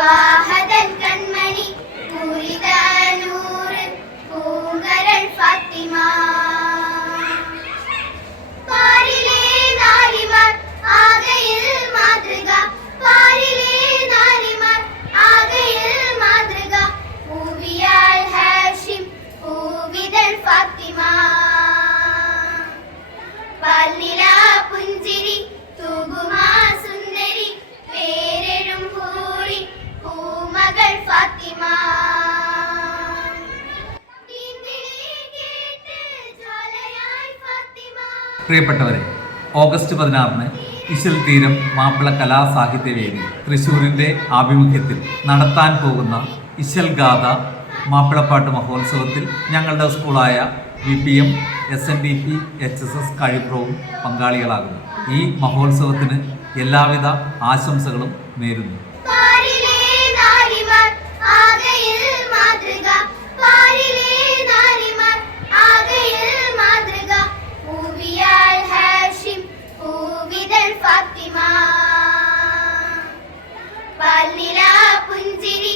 ത്വാഹതൻ കൺമണി പൂരിത നൂറ് പൂങ്കരൾ ഫാത്തിമ. പാരിലെ നാരിമാർ ആകയിൽ മാതൃക, പാരിലെ നാരിമാർ ആകയിൽ മാതൃക. പൂവിയാൽ ഹാഷിം പൂവിതൾ ഫാത്തിമ. പാൽനില പുഞ്ചിരി തൂകുമാ സുന്ദരി പേരെഴും പൂരി പൂമകൾ ഫാത്തിമ. പ്രിയപ്പെട്ടവരെ, ഓഗസ്റ്റ് 16-ന് ഇശൽ തീരം മാപ്പിള കലാസാഹിത്യവേദി തൃശ്ശൂരിൻ്റെ ആഭിമുഖ്യത്തിൽ നടത്താൻ പോകുന്ന ഇശൽ ഗാഥ മാപ്പിളപ്പാട്ട് മഹോത്സവത്തിൽ ഞങ്ങളുടെ സ്കൂളായ VPM, SNDP, HSS കഴിപ്രവും പങ്കാളികളാകുന്നു. ഈ മഹോത്സവത്തിന് എല്ലാവിധ ആശംസകളും നേരുന്നു. പുഞ്ചിരി